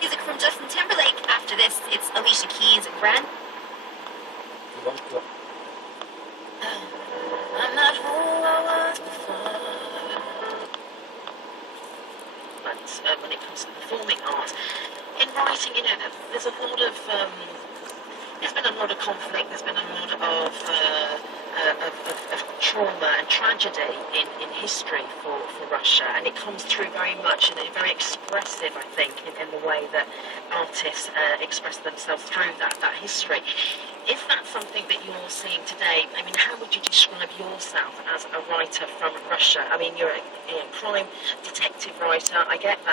Music from Justin Timberlake. After this, it's Alicia Keys and Brand. I'm not who I was before. But when it comes to performing art, in writing, there's a lot of there's been a lot of conflict. There's been a lot of trauma and tragedy in history for Russia, and it comes through very much and very expressive, I think, in the way that artists express themselves through that history. Is that something that you're seeing today? I mean, how would you describe yourself as a writer from Russia? I mean, you're a crime detective writer, I get that.